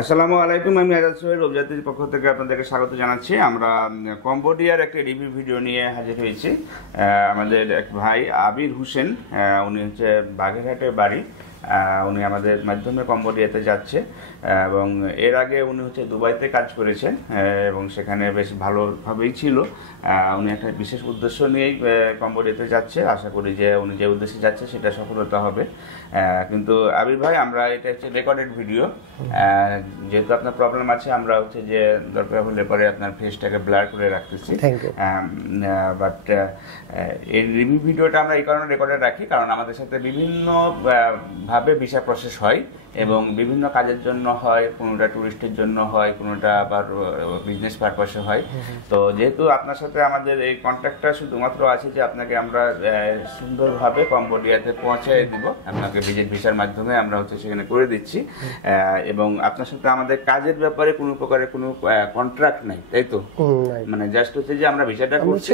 আসসালামু আলাইকুম, আমি আজাদ সোহেল রবজাতির পক্ষ থেকে আপনাদেরকে স্বাগত জানাচ্ছি। আমরা কম্বোডিয়ার একটা রিভিউ ভিডিও নিয়ে হাজির হয়েছি। আমাদের এক ভাই আবির হোসেন, উনি হচ্ছে বাগেরহাটের বাড়ি। উনি আমাদের মাধ্যমে কম্বোডিয়াতে যাচ্ছে এবং এর আগে উনি হচ্ছে দুবাইতে কাজ করেছেন এবং সেখানে বেশ ভালোভাবেই ছিল। উনি একটা বিশেষ উদ্দেশ্য নিয়েই কম্বোডিয়াতে যাচ্ছে। আশা করি যে উনি যে উদ্দেশ্যে যাচ্ছে সেটা সফলতা হবে। কিন্তু আবির ভাই, আমরা এটা হচ্ছে রেকর্ডেড ভিডিও, যেহেতু আপনার প্রবলেম আছে আমরা হচ্ছে যে দরকার হলে পরে আপনার ফেসটাকে ব্লার করে রাখতেছি। বাট এই রিভিউ ভিডিওটা আমরা এই কারণে রেকর্ডে রাখি কারণ আমাদের সাথে বিভিন্ন ভাবে ভিসা প্রসেস হয় এবং বিভিন্ন কাজের জন্য হয়, কোনোটা টুরিস্টের জন্য হয়, কোনোটা আবার বিজনেস পারপাসে হয়। তো যেহেতু আপনার সাথে আমাদের এই কন্ট্যাক্টটা শুধুমাত্র আছে যে আপনাকে আমরা সুন্দরভাবে কম্বোডিয়াতে পৌঁছায় দিব, আপনাকে ভিজিট ভিসার মাধ্যমে আমরা হচ্ছে সেখানে করে দিচ্ছি এবং আপনার সাথে আমাদের কাজের ব্যাপারে কোনো প্রকারের কোনো কন্ট্রাক্ট নাই, তাই তো? মানে জাস্ট হচ্ছে যে আমরা ভিসাটা করছি,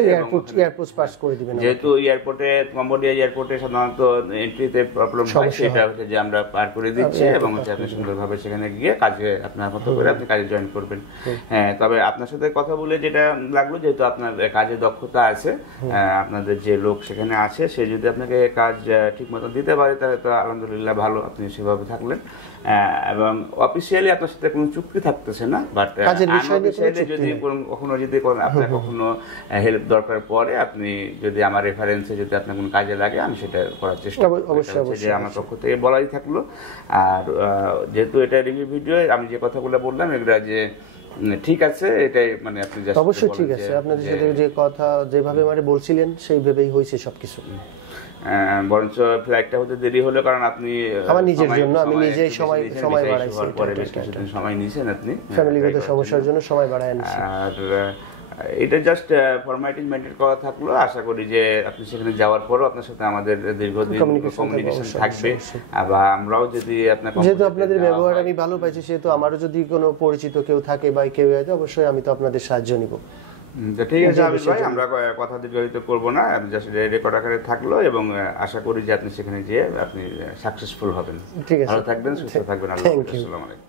এয়ারপোর্ট পাস করে দিবেন। যেহেতু এয়ারপোর্টে, কম্বোডিয়া এয়ারপোর্টে সাধারণত এন্ট্রিতে প্রবলেম হয়, সেটা হচ্ছে যে আমরা পার করে দিচ্ছি এবং হচ্ছে আপনি সুন্দরভাবে সেখানে গিয়ে কাজে আপনার মতো করে আপনি কাজে জয়েন করবেন। হ্যাঁ, তবে আপনার সাথে কথা বলে যেটা লাগলো, যেহেতু আপনার কাজে দক্ষতা আছে, আপনাদের যে লোক সেখানে আছে সে যদি আপনাকে কাজ ঠিক মতো দিতে পারে তাহলে তো আলহামদুলিল্লাহ ভালো, আপনি সেভাবে থাকলেন। এবং অফিসিয়ালি আপনার সাথে কোনো চুক্তি থাকতেছে না, বাট আনঅফিসিয়ালি যদি কখনো যদি আপনার কখনো হেল্প দরকার পড়ে, আপনি যদি আমার রেফারেন্সে যদি আপনার কোনো কাজে লাগে আমি সেটা করার চেষ্টা করব, যে আমার পক্ষ থেকে বলাই থাকলো। আর যেহেতু এটা রিভিউ ভিডিও, আমি যে কথাগুলো বললাম এগুলো যে ঠিক আছে, এটাই মানে আপনি অবশ্যই ঠিক আছে। আপনাদের সাথে যে কথা যেভাবে মানে বলছিলেন সেইভাবেই হয়েছে সবকিছু। বরঞ্চ ফ্লাইটটা হতে দেরি হলো কারণ আপনি আমার নিজের জন্য আমি নিজেই সময় বাড়াইছি, পরে বেশ কিছুদিন সময় নিয়েছেন আপনি ফ্যামিলিগত সমস্যার জন্য সময় বাড়ায় আনছি। আর এটা জাস্ট ফরমালিটি মেইনটেইন করা থাকলো। আশা করি যে আপনি সেখানে যাওয়ার পরও আপনার সাথে আমাদের দীর্ঘদিন কমিউনিকেশন থাকবে। আবার আমরাও যদি যেহেতু আপনাদের ব্যবহার আমি ভালো পাইছি, সেহেতু আমারও যদি কোনো পরিচিত কেউ থাকে বা কেউ আছে, অবশ্যই আমি তো আপনাদের সাহায্য নিব। ঠিক আছে আবির ভাই, আমরা কথা দীর্ঘায়িত করবো না, জাস্ট রেকর্ড আকারে থাকলো এবং আশা করি যে আপনি সেখানে গিয়ে আপনি সাকসেসফুল হবেন। ঠিক আছে, ভালো থাকবেন, সুস্থ থাকবেন। আল্লাহ হাফেজ। আসসালামু আলাইকুম।